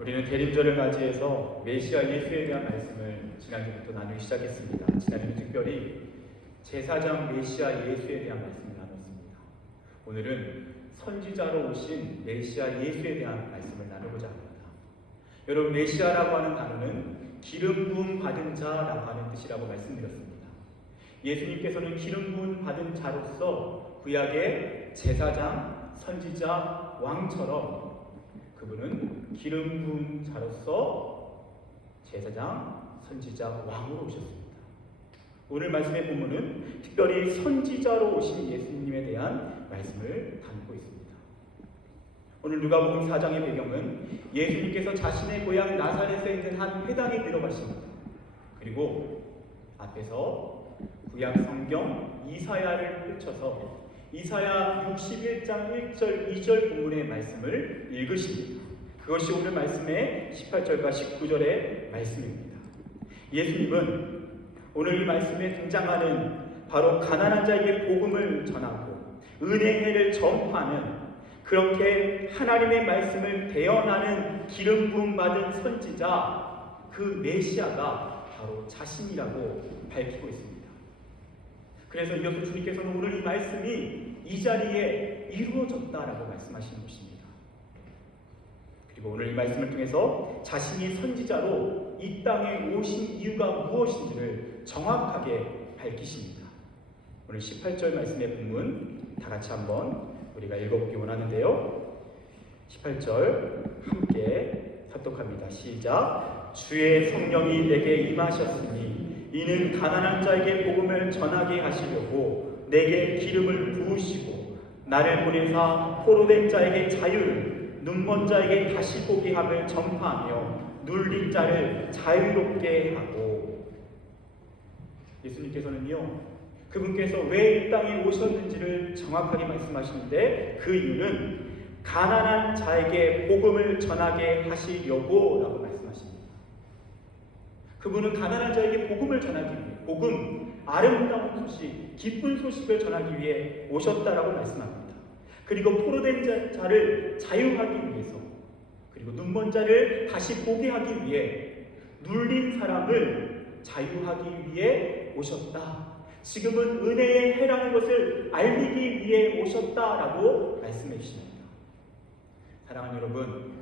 우리는 대림절을 맞이해서 메시아 예수에 대한 말씀을 지난주부터 나누기 시작했습니다. 지난주는 특별히 제사장 메시아 예수에 대한 말씀을 나눴습니다. 오늘은 선지자로 오신 메시아 예수에 대한 말씀을 나누고자 합니다. 여러분, 메시아라고 하는 단어는 기름 부음 받은 자라고 하는 뜻이라고 말씀드렸습니다. 예수님께서는 기름 부음 받은 자로서 구약의 제사장, 선지자, 왕처럼 그분은 기름 부은 자로서 제사장, 선지자, 왕으로 오셨습니다. 오늘 말씀의 본문은 특별히 선지자로 오신 예수님에 대한 말씀을 담고 있습니다. 오늘 누가복음 4장의 배경은 예수님께서 자신의 고향 나사렛에 있는 한 회당에 들어가십니다. 그리고 앞에서 구약 성경 이사야를 펼쳐서 이사야 61장 1절 2절 본문의 말씀을 읽으십니다. 그것이 오늘 말씀의 18절과 19절의 말씀입니다. 예수님은 오늘 이 말씀에 등장하는 바로 가난한 자에게 복음을 전하고 은혜의 해를 전파하는, 그렇게 하나님의 말씀을 대언하는 기름 부음 받은 선지자, 그 메시아가 바로 자신이라고 밝히고 있습니다. 그래서 이어서 주님께서는 오늘 이 말씀이 이 자리에 이루어졌다라고 말씀하시는 것입니다. 그리고 오늘 이 말씀을 통해서 자신이 선지자로 이 땅에 오신 이유가 무엇인지를 정확하게 밝히십니다. 오늘 18절 말씀의 본문 다 같이 한번 우리가 읽어보기 원하는데요. 18절 함께 합독합니다. 시작. 주의 성령이 내게 임하셨으니 이는 가난한 자에게 복음을 전하게 하시려고 내게 기름을 부으시고 나를 보내사 포로된 자에게 자유를, 눈먼 자에게 다시 보게 함을 전파하며 눌린 자를 자유롭게 하고. 예수님께서는요, 그분께서 왜 이 땅에 오셨는지를 정확하게 말씀하시는데 그 이유는 가난한 자에게 복음을 전하게 하시려고 라고 말씀하십니다. 그분은 가난한 자에게 복음을 전하기 위해, 복음, 아름다운 소식, 기쁜 소식을 전하기 위해 오셨다라고 말씀합니다. 그리고 포로된 자를 자유하기 위해서, 그리고 눈먼 자를 다시 보게 하기 위해, 눌린 사람을 자유하기 위해 오셨다. 지금은 은혜의 해라는 것을 알리기 위해 오셨다라고 말씀해 주십니다. 사랑하는 여러분,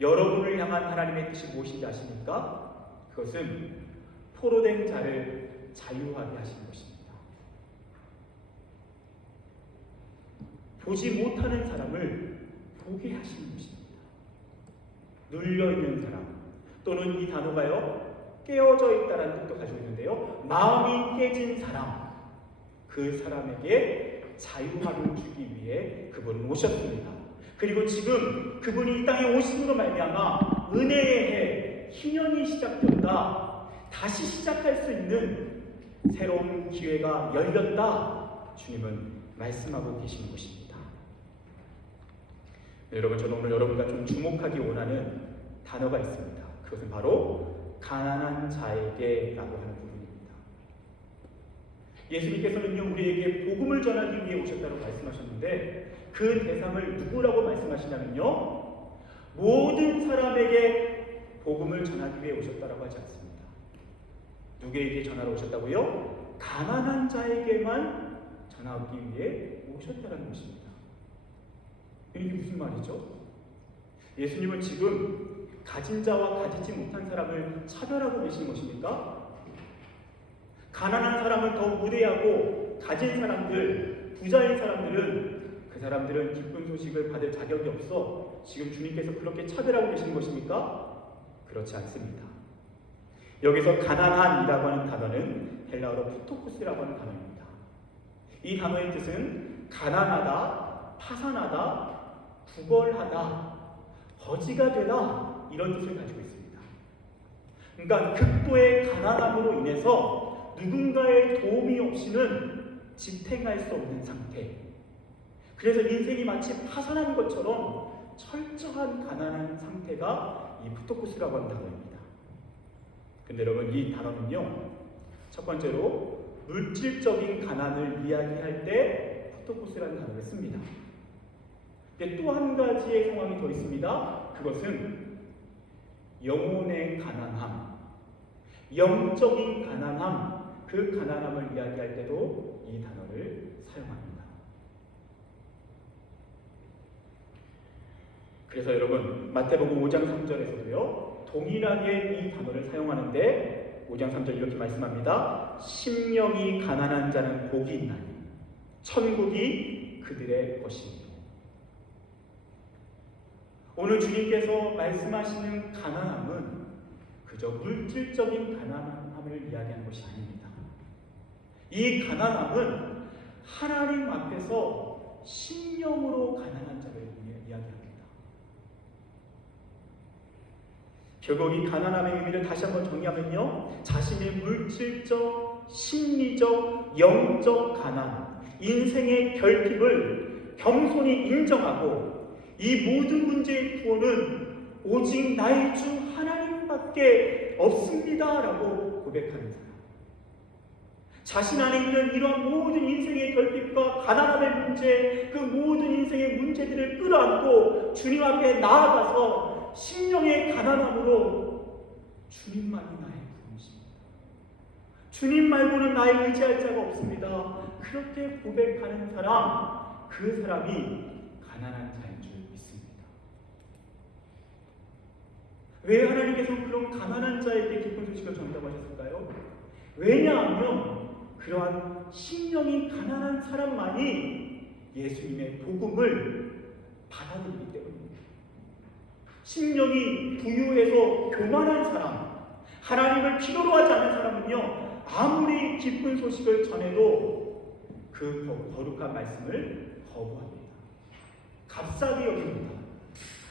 여러분을 향한 하나님의 뜻이 무엇인지 아십니까? 그것은 포로된 자를 자유하게 하시는 것입니다. 보지 못하는 사람을 보게 하시는 것입니다. 눌려있는 사람, 또는 이 단어가요, 깨어져 있다는 뜻도 가지고 있는데요, 마음이 깨진 사람, 그 사람에게 자유함을 주기 위해 그분은 오셨습니다. 그리고 지금 그분이 이 땅에 오심으로 말미암아 은혜의 해, 희년이 시작되었다, 다시 시작할 수 있는 새로운 기회가 열렸다, 주님은 말씀하고 계시는 것입니다. 여러분, 저는 오늘 여러분과 좀 주목하기 원하는 단어가 있습니다. 그것은 바로 가난한 자에게 라고 하는 부분입니다. 예수님께서는요, 우리에게 복음을 전하기 위해 오셨다고 말씀하셨는데 그 대상을 누구라고 말씀하시냐면요, 모든 사람에게 복음을 전하기 위해 오셨다고 하지 않습니다. 누구에게 전하러 오셨다고요? 가난한 자에게만 전하기 위해 오셨다는 것입니다. 이게 무슨 말이죠? 예수님은 지금 가진 자와 가지지 못한 사람을 차별하고 계시는 것입니까? 가난한 사람을 더 우대하고 가진 사람들, 부자인 사람들은, 그 사람들은 기쁜 소식을 받을 자격이 없어 지금 주님께서 그렇게 차별하고 계시는 것입니까? 그렇지 않습니다. 여기서 가난한이라고 하는 단어는 헬라어로 푸토코스라고 하는 단어입니다. 이 단어의 뜻은 가난하다, 파산하다, 구걸하다, 거지가 되다, 이런 뜻을 가지고 있습니다. 그러니까 극도의 가난함으로 인해서 누군가의 도움이 없이는 지탱할 수 없는 상태. 그래서 인생이 마치 파산한 것처럼 철저한 가난한 상태가 이 푸토코스라고 하는 단어입니다. 근데 여러분, 이 단어는요, 첫 번째로 물질적인 가난을 이야기할 때 푸토코스라는 단어를 씁니다. 또 한 가지의 상황이 더 있습니다. 그것은 영혼의 가난함, 영적인 가난함, 그 가난함을 이야기할 때도 이 단어를 사용합니다. 그래서 여러분 마태복음 5장 3절에서도요 동일하게 이 단어를 사용하는데 5장 3절 이렇게 말씀합니다. 심령이 가난한 자는 복이 있나니 천국이 그들의 것이며. 오늘 주님께서 말씀하시는 가난함은 그저 물질적인 가난함을 이야기하는 것이 아닙니다. 이 가난함은 하나님 앞에서 심령으로 가난한 자를 이야기합니다. 결국 이 가난함의 의미를 다시 한번 정의하면요, 자신의 물질적, 심리적, 영적 가난, 인생의 결핍을 겸손히 인정하고 이 모든 문제의 구원은 오직 나의 주 하나님밖에 없습니다라고 고백하는 사람, 자신 안에 있는 이러한 모든 인생의 결핍과 가난함의 문제, 그 모든 인생의 문제들을 끌어안고 주님 앞에 나아가서 심령의 가난함으로 주님만이 나의 구원이십니다, 주님 말고는 나의 의지할 자가 없습니다, 그렇게 고백하는 사람, 그 사람이 가난한 자인 줄 믿습니다. 왜 하나님께서 그런 가난한 자에게 기쁜 소식을 전한다고 하셨을까요? 왜냐하면 그러한 심령이 가난한 사람만이 예수님의 복음을 받아들이기 때문입니다. 심령이 부유해서 교만한 사람, 하나님을 필요로 하지 않는 사람은요, 아무리 기쁜 소식을 전해도 그 거룩한 말씀을 거부합니다. 값싸게 여깁니다.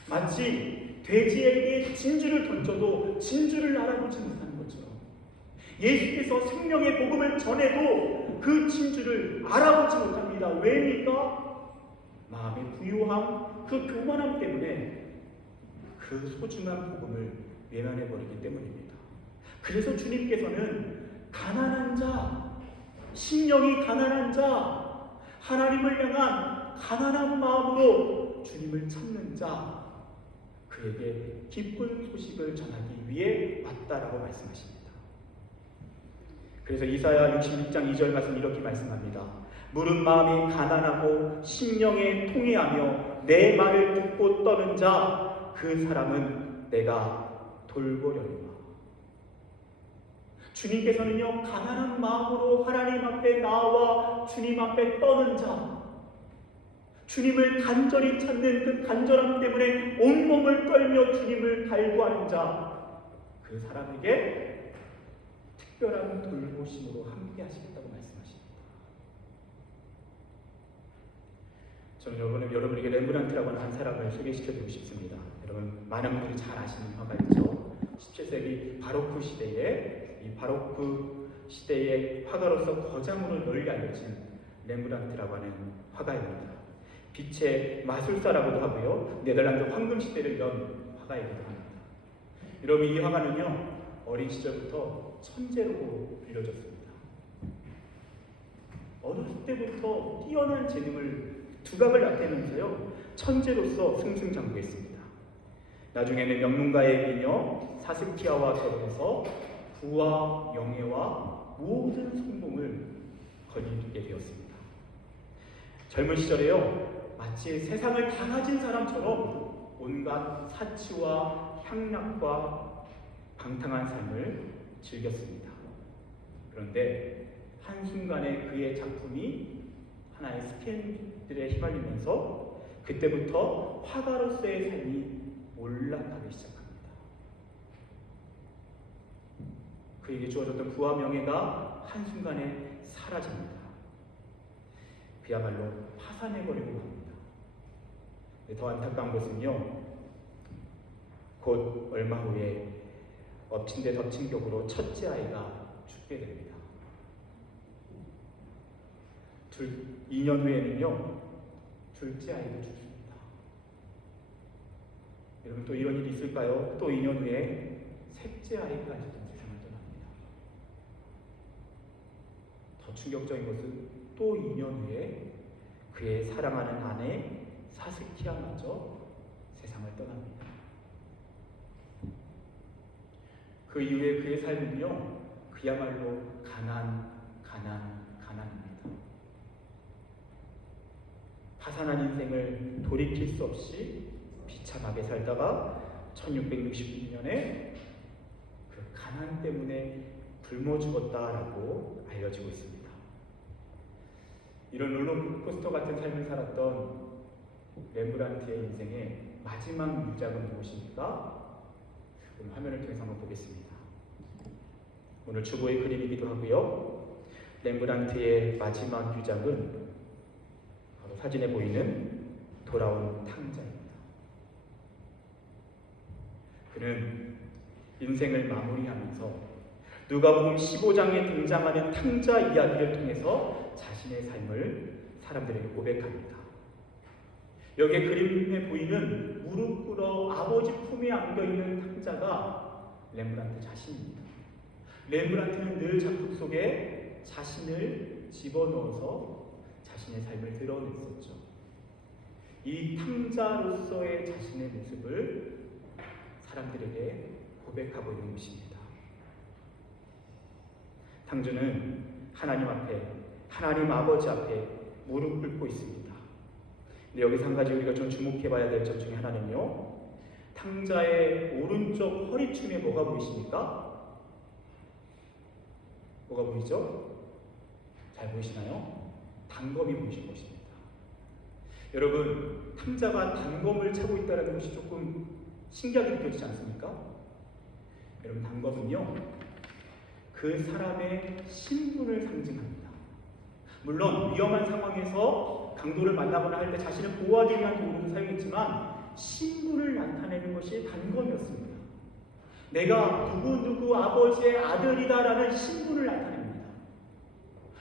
마치 돼지에게 진주를 던져도 진주를 알아보지 못하는 것처럼 예수께서 생명의 복음을 전해도 그 진주를 알아보지 못합니다. 왜입니까? 마음의 부유함, 그 교만함 때문에 그 소중한 복음을 외면해버리기 때문입니다. 그래서 주님께서는 가난한 자, 심령이 가난한 자, 하나님을 향한 가난한 마음으로 주님을 찾는 자, 그에게 기쁜 소식을 전하기 위해 왔다라고 말씀하십니다. 그래서 이사야 66장 2절 말씀 이렇게 말씀합니다. 무릇 마음이 가난하고 심령에 통회하며 내 말을 듣고 떠는 자, 그 사람은 내가 돌보려니와. 주님께서는요, 가난한 마음으로 하나님 앞에 나와 주님 앞에 떠는 자, 주님을 간절히 찾는 그 간절함 때문에 온몸을 떨며 주님을 갈구하는 자, 그 사람에게 특별한 돌보심으로 함께 하시겠다고 말씀하십니다. 저는 여러분에게 렘브란트라고 하는 한 사람을 소개시켜드리고 싶습니다. 여러분 많은 분들이 잘 아시는 화가 있죠. 17세기 바로크 시대에 이 바로크 시대의 화가로서 거장으로 널리 알려진 렘브란트라고 하는 화가입니다. 빛의 마술사라고도 하고요, 네덜란드 황금 시대를 연 화가이기도 합니다. 여러분 이 화가는요, 어린 시절부터 천재로 불려졌습니다. 어렸을 때부터 뛰어난 재능을 두각을 나타내면서요, 천재로서 승승장구했습니다. 나중에는 명문가의 미녀 사스키아와 결혼해서 부와 명예와 모든 성공을 거두게 되었습니다. 젊은 시절에요, 마치 세상을 다 가진 사람처럼 온갖 사치와 향락과 방탕한 삶을 즐겼습니다. 그런데 한순간에 그의 작품이 하나의 스캔들에 휘말리면서 그때부터 화가로서의 삶이 올라가기 시작합니다. 그에게 주어졌던 부와 명예가 한순간에 사라집니다. 그야말로 파산해버리고 합니다. 더 안타까운 것은요, 곧 얼마 후에 엎친 데 덮친 격으로 첫째 아이가 죽게 됩니다. 2년 후에는요, 둘째 아이도 죽습니다. 여러분 또 이런 일이 있을까요? 또 2년 후에 셋째 아이까지도 세상을 떠납니다. 더 충격적인 것은 또 2년 후에 그의 사랑하는 아내 사스키아마저 세상을 떠납니다. 그 이후에 그의 삶은요, 그야말로 가난입니다. 파산한 인생을 돌이킬 수 없이 비참하게 살다가 1666년에 그 가난 때문에 굶어 죽었다라고 알려지고 있습니다. 이런 롤러코스터 같은 삶을 살았던 렘브란트의 인생의 마지막 유작은 무엇입니까? 오늘 화면을 통해서 한번 보겠습니다. 오늘 주보의 그림이기도 하고요. 렘브란트의 마지막 유작은 바로 사진에 보이는 돌아온 탕자입니다. 그는 인생을 마무리하면서 누가복음 15장에 등장하는 탕자 이야기를 통해서 자신의 삶을 사람들에게 고백합니다. 여기에 그림에 보이는 무릎 꿇어 아버지 품에 안겨있는 탕자가 렘브란트 자신입니다. 렘브란트는 늘 작품 속에 자신을 집어넣어서 자신의 삶을 드러냈었죠. 이 탕자로서의 자신의 모습을 사람들에게 고백하고 있는 것입니다. 탕주는 하나님 앞에, 하나님 아버지 앞에 무릎 꿇고 있습니다. 근데 여기서 한 가지 우리가 좀 주목해 봐야 될 점 중에 하나는요, 탕자의 오른쪽 허리춤에 뭐가 보이십니까? 뭐가 보이죠? 잘 보이시나요? 단검이 보이실 것입니다. 여러분, 탕자가 단검을 차고 있다는 것이 조금 신기하게 느껴지지 않습니까? 여러분, 단검은요, 그 사람의 신분을 상징합니다. 물론 위험한 상황에서 강도를 만나거나 할 때 자신을 보호하기 위한 도구로 사용했지만 신분을 나타내는 것이 단검이었습니다. 내가 누구 아버지의 아들이다라는 신분을 나타냅니다.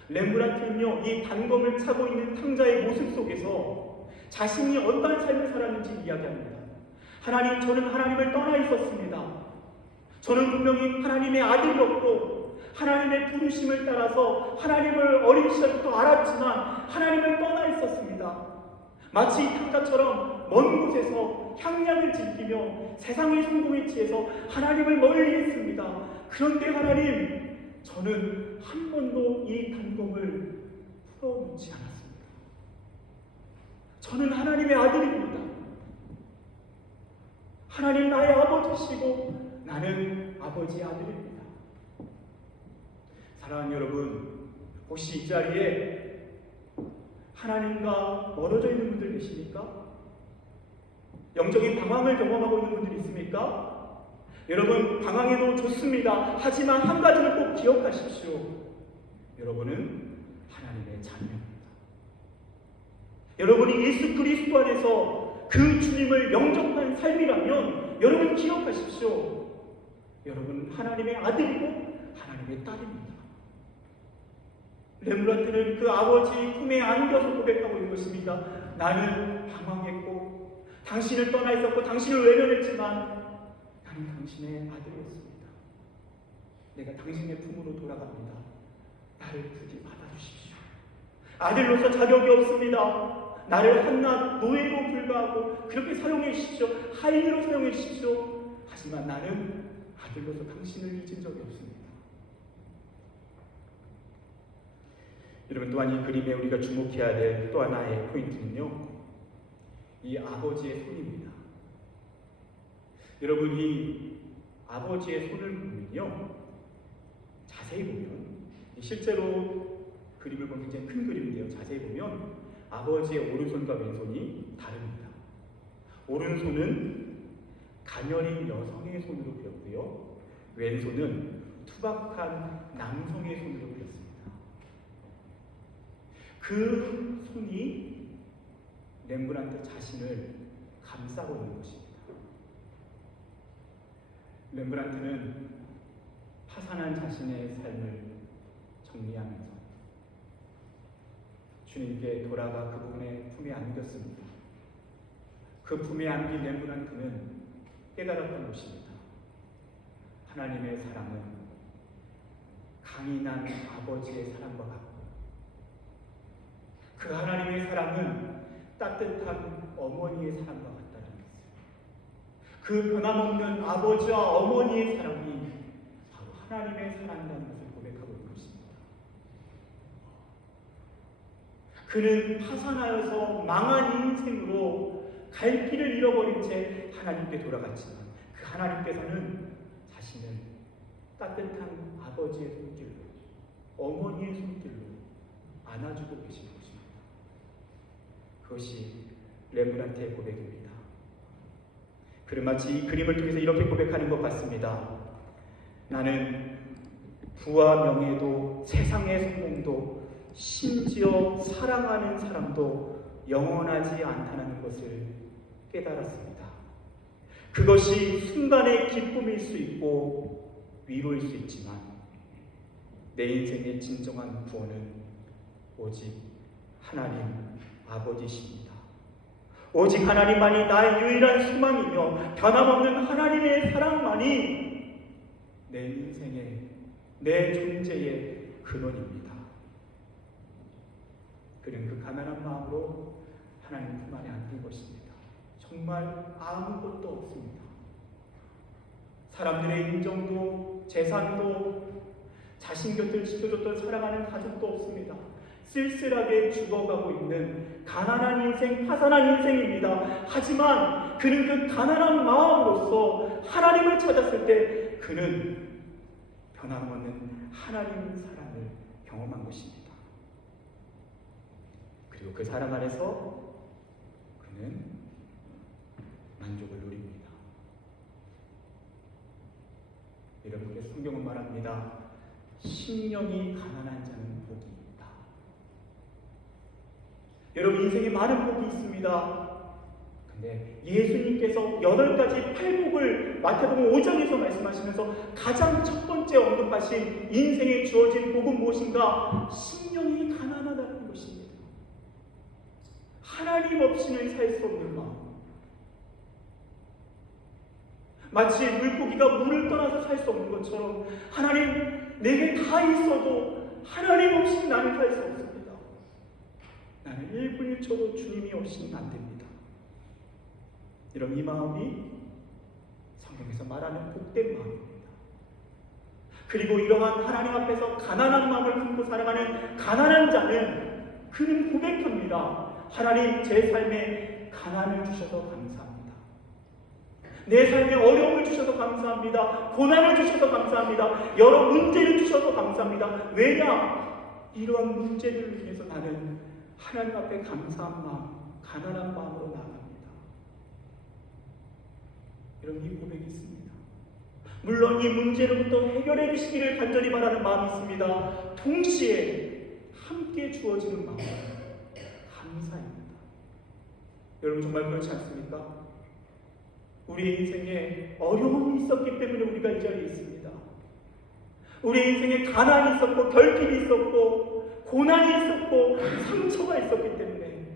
렘브란트는요, 이 단검을 차고 있는 탕자의 모습 속에서 자신이 어떤 삶을 살았는지 이야기합니다. 하나님, 저는 하나님을 떠나 있었습니다. 저는 분명히 하나님의 아들이었고 하나님의 부르심을 따라서 하나님을 어린 시절부터 알았지만 하나님을 떠나 있었습니다. 마치 이 탕자처럼 먼 곳에서 향락을 즐기며 세상의 성공에 취해서 하나님을 멀리했습니다. 그런데 하나님, 저는 한 번도 이 단검을 풀어놓지 않았습니다. 저는 하나님의 아들입니다. 하나님 나의 아버지시고 나는 아버지의 아들입니다. 사랑하는 여러분, 혹시 이 자리에 하나님과 멀어져 있는 분들 계십니까? 영적인 방황을 경험하고 있는 분들이 있습니까? 여러분, 방황해도 좋습니다. 하지만 한 가지를 꼭 기억하십시오. 여러분은 하나님의 자녀입니다. 여러분이 예수 그리스도 안에서 그 주님을 영접한 삶이라면 여러분 기억하십시오. 여러분 하나님의 아들이고 하나님의 딸입니다. 렘브란트는 그 아버지 품에 안겨서 고백하고 있는 것입니다. 나는 방황했고 당신을 떠나 있었고 당신을 외면했지만 나는 당신의 아들이었습니다. 내가 당신의 품으로 돌아갑니다. 나를 부디 받아주십시오. 아들로서 자격이 없습니다. 나를 한낱 노예로 불과하고 그렇게 사용해 주십시오. 하인으로 사용해 주십시오. 하지만 나는 아들로서 당신을 잊은 적이 없습니다. 여러분, 또한 이 그림에 우리가 주목해야 될 또 하나의 포인트는요, 이 아버지의 손입니다. 여러분, 이 아버지의 손을 보면요, 자세히 보면 실제로 그림을 보면 굉장히 큰 그림인데요, 자세히 보면 아버지의 오른손과 왼손이 다릅니다. 오른손은 가녀린 여성의 손으로 그렸고요, 왼손은 투박한 남성의 손으로 그렸습니다. 그 손이 렘브란트 자신을 감싸고 있는 것입니다. 렘브란트는 파산한 자신의 삶을 정리하면서 주님께 돌아가 그분의 품에 안겼습니다. 그 품에 안긴 렘브란트는 깨달았던 것입니다. 하나님의 사랑은 강인한 아버지의 사랑과 같고 그 하나님의 사랑은 따뜻한 어머니의 사랑과 같다는 것을, 그 변함없는 아버지와 어머니의 사랑이 하나님의 사랑이라는 것을 고백하고 있는 것입니다. 그는 파산하여서 망한 인생으로 갈 길을 잃어버린 채 하나님께 돌아갔지만 그 하나님께서는 자신을 따뜻한 아버지의 손길로, 어머니의 손길로 안아주고 계신 것입니다. 그것이 렘브란트의 고백입니다. 그는 마치 이 그림을 통해서 이렇게 고백하는 것 같습니다. 나는 부와 명예도 세상의 성공도 심지어 사랑하는 사람도 영원하지 않다는 것을 깨달았습니다. 그것이 순간의 기쁨일 수 있고 위로일 수 있지만 내 인생의 진정한 구원은 오직 하나님 아버지십니다. 오직 하나님만이 나의 유일한 소망이며 변함없는 하나님의 사랑만이 내 인생의, 내 존재의 근원입니다. 그는 그 가난한 마음으로 하나님 품 안에 안긴 것입니다. 정말 아무것도 없습니다. 사람들의 인정도 재산도 자신 곁을 지켜줬던 사랑하는 가족도 없습니다. 쓸쓸하게 죽어가고 있는 가난한 인생, 파산한 인생입니다. 하지만 그는 그 가난한 마음으로서 하나님을 찾았을 때 그는 변함없는 하나님의 사랑을 경험한 것입니다. 그리고 그 사랑 안에서 그는 만족을 누립니다. 여러분께 성경은 말합니다. 심령이 가난한 자는 복이 있다. 여러분 인생에 많은 복이 있습니다. 근데 예수님께서 8가지 팔복을 마태복음 5장에서 말씀하시면서 가장 첫 번째 언급하신 인생에 주어진 복은 무엇인가? 심령이 가난하다는 것입니다. 하나님 없이는 살 수 없는 마음. 마치 물고기가 물을 떠나서 살 수 없는 것처럼 하나님 내게 다 있어도 하나님 없이는 나는 살 수 없습니다. 나는 1분 1초도 주님이 없이는 안 됩니다. 이런 이 마음이 성경에서 말하는 복된 마음입니다. 그리고 이러한 하나님 앞에서 가난한 마음을 품고 살아가는 가난한 자는 그는 고백합니다. 하나님 제 삶에 가난을 주셔서 감사합니다. 내 삶에 어려움을 주셔서 감사합니다. 고난을 주셔서 감사합니다. 여러 문제를 주셔서 감사합니다. 왜냐? 이러한 문제들을 통해서 나는 하나님 앞에 감사한 마음, 가난한 마음으로 나아갑니다. 이런 이 고백이 있습니다. 물론 이 문제로부터 해결해 주시기를 간절히 바라는 마음이 있습니다. 동시에 함께 주어지는 마음, 감사입니다. 여러분 정말 그렇지 않습니까? 우리 인생에 어려움이 있었기 때문에 우리가 이 자리에 있습니다. 우리 인생에 가난이 있었고 결핍이 있었고 고난이 있었고 상처가 있었기 때문에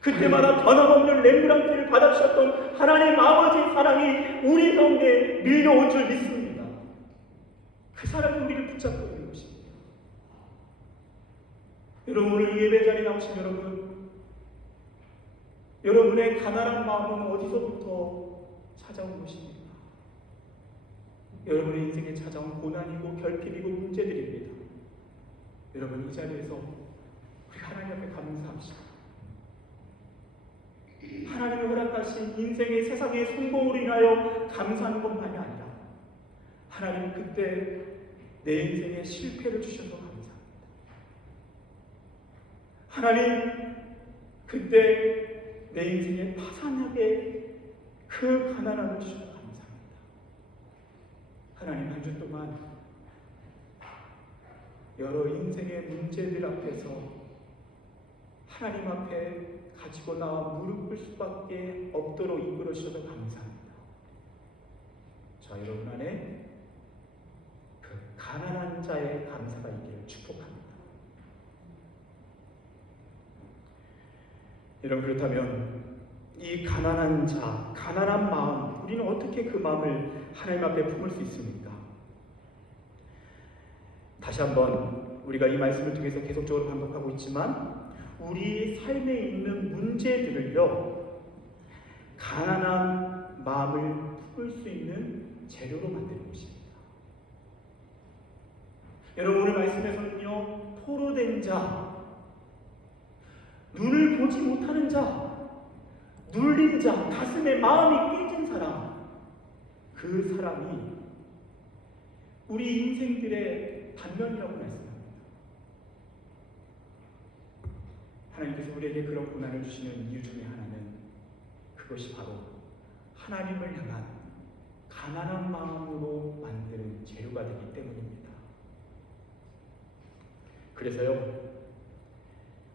그때마다 변함없는 렘브란트를 받아주셨던 하나님 아버지의 사랑이 우리 가운데 밀려온 줄 믿습니다. 그 사랑이 우리를 붙잡고 있는 것입니다. 여러분 오늘 예배 자리에 나오신 여러분의 가난한 마음은 어디서부터 찾아온 것입니까? 여러분의 인생에 찾아온 고난이고 결핍이고 문제들입니다. 여러분 이 자리에서 우리 하나님 앞에 감사합시다. 하나님의 허락하신 인생의 세상의 성공으로 인하여 감사하는 것만이 아니라 하나님 그때 내 인생에 실패를 주셔서 감사합니다. 하나님 그때 내 인생에 파산하게 그 가난함을 주셔서 감사합니다. 하나님 한 주 동안 여러 인생의 문제들 앞에서 하나님 앞에 가지고 나와 무릎 꿇을 수밖에 없도록 이끌어 주셔서 감사합니다. 저 여러분 안에 그 가난한 자의 감사가 있기를 축복합니다. 여러분 그렇다면 이 가난한 자, 가난한 마음, 우리는 어떻게 그 마음을 하나님 앞에 품을 수 있습니까? 다시 한번 우리가 이 말씀을 통해서 계속적으로 반복하고 있지만 우리 삶에 있는 문제들을요 가난한 마음을 품을 수 있는 재료로 만드는 것입니다. 여러분, 오늘 말씀에서는요, 포로된 자, 눈을 보지 못하는 자, 눌린 자, 가슴에 마음이 깨진 사람, 그 사람이 우리 인생들의 단면이라고 말씀합니다. 하나님께서 우리에게 그런 고난을 주시는 이유 중에 하나는 그것이 바로 하나님을 향한 가난한 마음으로 만드는 재료가 되기 때문입니다. 그래서요,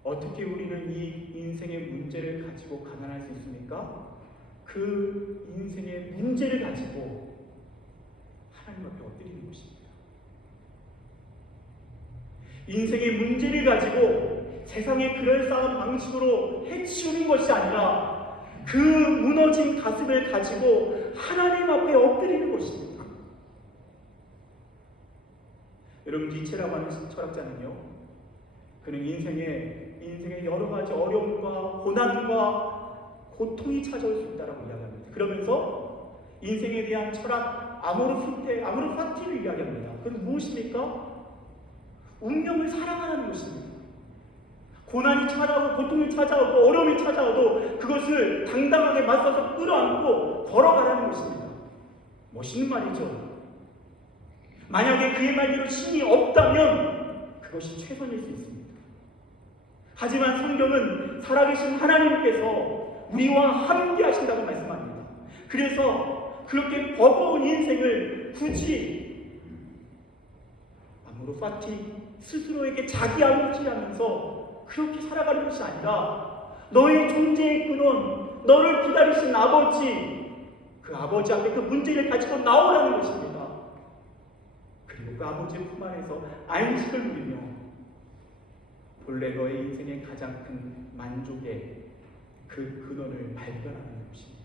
어떻게 우리는 이 인생의 문제를 가지고 가난할 수 있습니까? 그 인생의 문제를 가지고 하나님 앞에 엎드리는 것입니다. 인생의 문제를 가지고 세상의 그럴싸한 방식으로 해치우는 것이 아니라 그 무너진 가슴을 가지고 하나님 앞에 엎드리는 것입니다. 여러분, 니체라고 하는 철학자는요, 그는 인생에 여러 가지 어려움과 고난과 고통이 찾아올 수 있다고 이야기합니다. 그러면서 인생에 대한 철학 아모르 파티를 이야기합니다. 그건 무엇입니까? 운명을 사랑하는 것입니다. 고난이 찾아오고 고통이 찾아오고 어려움이 찾아와도 그것을 당당하게 맞서서 끌어안고 걸어가라는 것입니다. 멋있는 말이죠. 만약에 그의 말대로 신이 없다면 그것이 최선일 수 있습니다. 하지만 성경은 살아계신 하나님께서 우리와 함께 하신다고 말씀합니다. 그래서 그렇게 버거운 인생을 굳이 아모르 파티 스스로에게 자기 암시하면서 그렇게 살아가는 것이 아니라 너의 존재의 근원, 너를 기다리신 아버지, 그 아버지 앞에 그 문제를 가지고 나오라는 것입니다. 그리고 그 아버지의 품 안에서 안식을 누리며 본래 너의 인생의 가장 큰 만족의 그 근원을 발견하는 것입니다.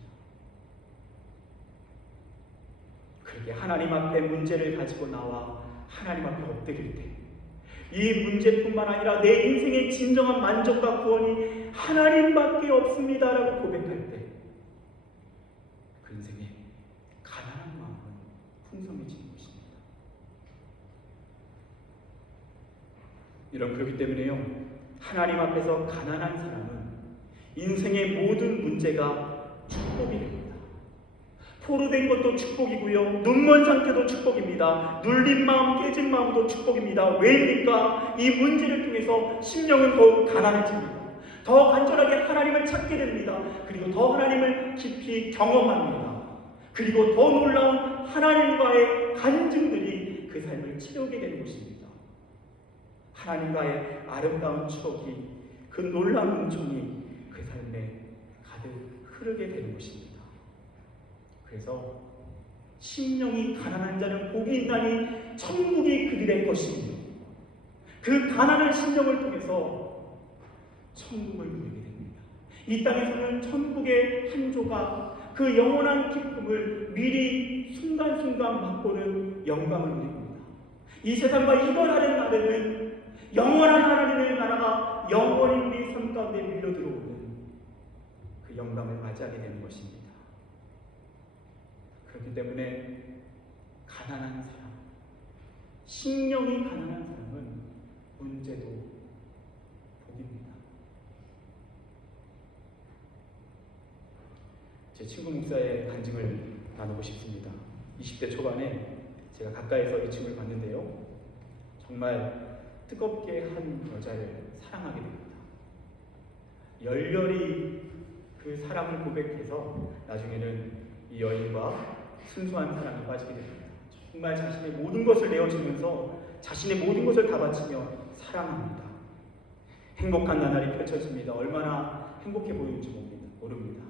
그렇게 하나님 앞에 문제를 가지고 나와 하나님 앞에 엎드릴 때 이 문제뿐만 아니라 내 인생의 진정한 만족과 구원이 하나님밖에 없습니다라고 고백할 때 그 인생의 가난한 마음은 풍성해지는 것입니다. 그렇기 때문에요, 하나님 앞에서 가난한 사람은 인생의 모든 문제가 축복이 됩니다. 포로된 것도 축복이고요, 눈먼 상태도 축복입니다. 눌린 마음, 깨진 마음도 축복입니다. 왜입니까? 이 문제를 통해서 심령은 더욱 가난해집니다. 더 간절하게 하나님을 찾게 됩니다. 그리고 더 하나님을 깊이 경험합니다. 그리고 더 놀라운 하나님과의 간증들이 그 삶을 채우게 되는 것입니다. 하나님과의 아름다운 추억이, 그 놀라운 은총이 그 삶에 가득 흐르게 되는 것입니다. 그래서 심령이 가난한 자는 복이 있나니 천국이 그들의 것이며 그 가난한 심령을 통해서 천국을 누리게 됩니다. 이 땅에서는 천국의 한 조각, 그 영원한 기쁨을 미리 순간순간 맛보는 영광을 누립니다. 이 세상과 이별하는 날에는 영원한 하나님의 나라가 영원히 우리 삶 가운데 밀려들어오는 그 영광을 맞이하게 되는 것입니다. 그렇기 때문에 가난한 사람, 심령이 가난한 사람은 문제도 복입니다. 제 친구 목사의 간증을 나누고 싶습니다. 20대 초반에 제가 가까이서 이 친구를 봤는데요, 정말 뜨겁게 한 여자를 사랑하게 됩니다. 열렬히 그 사랑을 고백해서 나중에는 이 여인과 순수한 사랑에 빠지게 됩니다. 정말 자신의 모든 것을 내어주면서 자신의 모든 것을 다 바치며 사랑합니다. 행복한 나날이 펼쳐집니다. 얼마나 행복해 보이는지 모릅니다.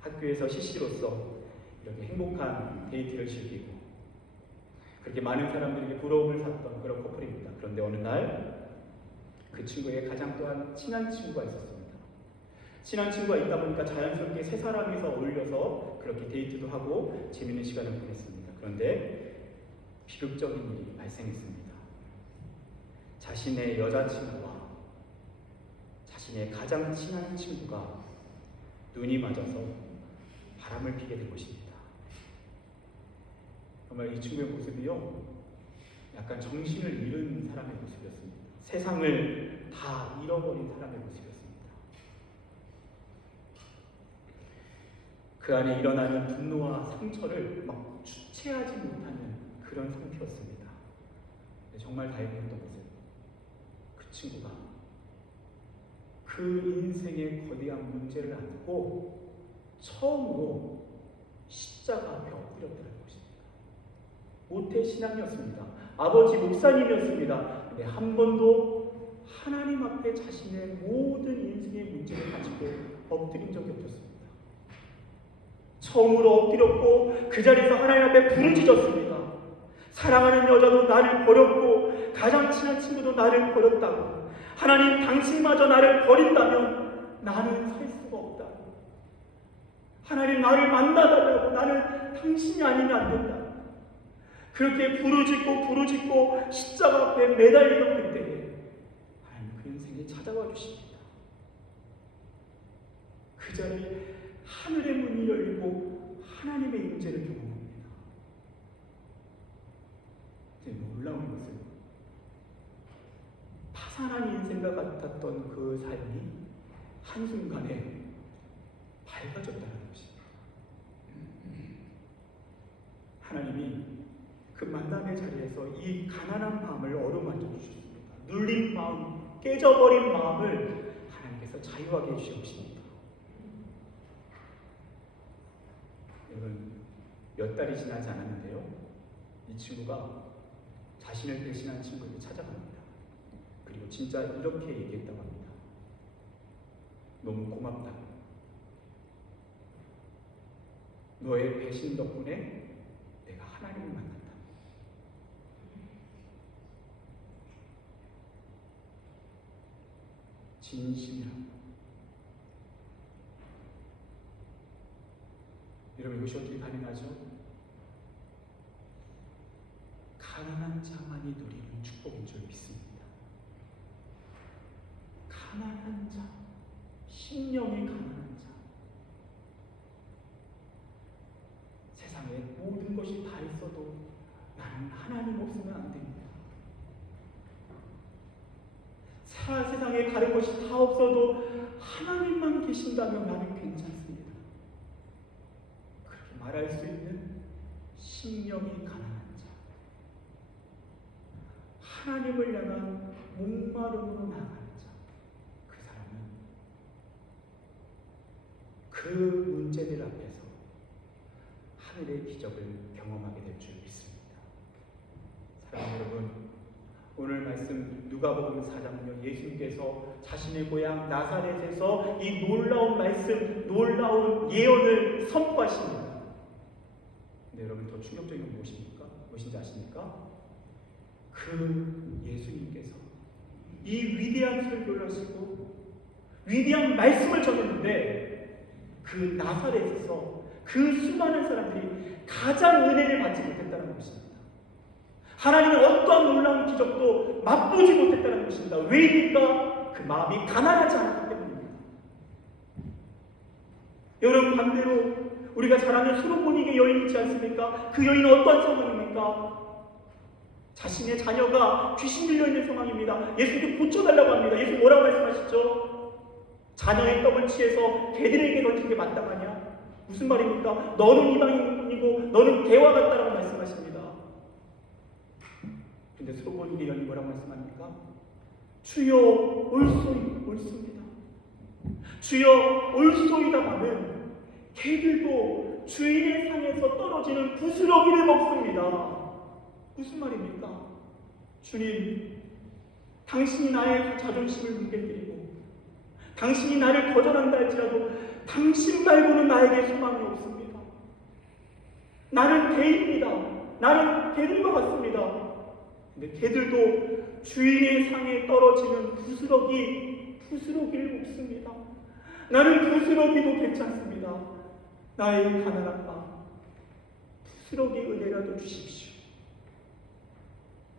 학교에서 CC로서 이렇게 행복한 데이트를 즐기고 그렇게 많은 사람들에게 부러움을 샀던 그런 커플입니다. 그런데 어느 날 그 친구에게 가장 또한 친한 친구가 있었습니다. 친한 친구가 있다 보니까 자연스럽게 세 사람이서 어울려서 그렇게 데이트도 하고 재밌는 시간을 보냈습니다. 그런데 비극적인 일이 발생했습니다. 자신의 여자친구와 자신의 가장 친한 친구가 눈이 맞아서 바람을 피게 된 것입니다. 정말 이 친구의 모습이요, 약간 정신을 잃은 사람의 모습이었습니다. 세상을 다 잃어버린 사람의 모습이었습니다. 그 안에 일어나는 분노와 상처를 막 주체하지 못하는 그런 상태였습니다. 정말 다행이었던 것은 그 친구가 그 인생의 거대한 문제를 안고 처음으로 십자가 앞에 엎드렸다는 것입니다. 모태신앙이었습니다. 아버지 목사님이었습니다. 근데 한 번도 하나님 앞에 자신의 모든 인생의 문제를 가지고 엎드린 적이 없었습니다. 처음으로 엎드렸고 그 자리에서 하나님 앞에 부르짖었습니다. 사랑하는 여자도 나를 버렸고 가장 친한 친구도 나를 버렸다고, 하나님 당신마저 나를 버린다면 나는 살 수가 없다. 하나님 나를 만나달라고, 나는 당신이 아니면 안 된다. 그렇게 부르짖고 십자가 앞에 매달리던 그때에 하나님 그 인생에 찾아와 주십니다. 그 자리에 하늘의 문이 열리고 하나님의 임재를 경험합니다. 놀라운 것은 파산한 인생과 같았던 그 삶이 한순간에 밝아졌다는 것입니다. 하나님이 그 만남의 자리에서 이 가난한 마음을 어루만져 주셨습니다. 눌린 마음, 깨져버린 마음을 하나님께서 자유하게 해주셨습니다. 여러분, 몇 달이 지나지 않았는데요, 이 친구가 자신을 배신한 친구에게 찾아갑니다. 그리고 진짜 이렇게 얘기했다고 합니다. 너무 고맙다. 너의 배신 덕분에 내가 하나님을 만났다. 진심이라고. 여러분, 이것이 어떻게 가능하죠? 가난한 자만이 누리는 축복인 줄 믿습니다. 가난한 자, 심령의 가난한 자. 세상에 모든 것이 다 있어도 나는 하나님 없으면 안 됩니다. 세상에 다른 것이 다 없어도 하나님만 계신다면 나는 괜찮습니다. 그렇게 말할 수 있는 심령이 가난한 자, 하나님을 향한 목마름으로 나아가는 자, 그 사람은 그 문제들 앞에서 하늘의 기적을 경험하게 될 줄 믿습니다. 사랑하는 여러분, 오늘 말씀 누가복음 4장은요, 예수님께서 자신의 고향 나사렛에서 이 놀라운 말씀, 놀라운 예언을 선포하십니다. 근데 여러분, 더 충격적인 건 무엇입니까? 무엇인지 아십니까? 그 예수님께서 이 위대한 설교를 하시고 위대한 말씀을 전했는데 그 나사렛에서 그 수많은 사람들이 가장 은혜를 받지 못했다는 것입니다. 하나님의 어떠한 놀라운 기적도 맛보지 못했다는 것입니다. 왜입니까? 그 마음이 가난하지 않았기 때문입니다. 여러분, 반대로 우리가 잘 아는 솔로몬에게 여인이 있지 않습니까? 그 여인은 어떠한 상황입니까? 자신의 자녀가 귀신 들려있는 상황입니다. 예수님께 고쳐달라고 합니다. 예수 뭐라고 말씀하시죠? 자녀의 떡을 취해서 개들에게 던진 게 마땅하냐? 무슨 말입니까? 너는 이방인이고 너는 개와 같다라고 말씀하십니다. 근데 솔로몬에게 여인이 뭐라고 말씀합니까? 주여 옳소이다. 주여 옳소이다마는 개들도 주인의 상에서 떨어지는 부스러기를 먹습니다. 무슨 말입니까? 주님, 당신이 나의 자존심을 뭉개뜨리고 당신이 나를 거절한다 할지라도 당신 말고는 나에게 소망이 없습니다. 나는 개입니다. 나는 개들과 같습니다. 근데 개들도 주인의 상에 떨어지는 부스러기를 먹습니다. 나는 부스러기도 괜찮습니다. 나의 가난한 마음, 부스러기 은혜라도 주십시오.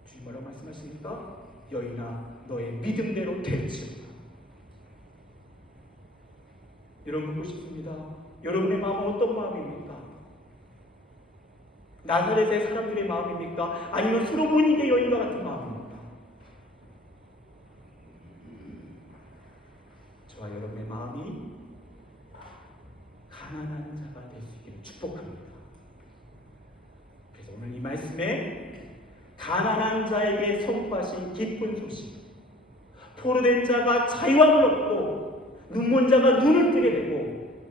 주님 뭐라고 말씀하십니까? 여인아, 너의 믿음대로 될지어다. 여러분, 묻고 싶습니다. 여러분의 마음은 어떤 마음입니까? 나사렛의 사람들의 마음입니까? 아니면 솔로몬의 여인과 같은 마음입니까? 저와 여러분의 마음이 가난한 자가 될 수 있기를 축복합니다. 그래서 오늘 이 말씀에 가난한 자에게 선포하신 기쁜 소식, 포로된 자가 자유함을 얻고 눈먼 자가 눈을 뜨게 되고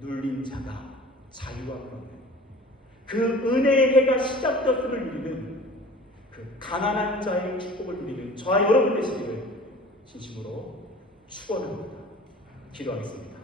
눌린 자가 자유함을 얻는 그 은혜의 해가 시작되었음을 누리는 그 가난한 자의 축복을 누리는 저와 여러분 되시기를 진심으로 축원합니다. 기도하겠습니다.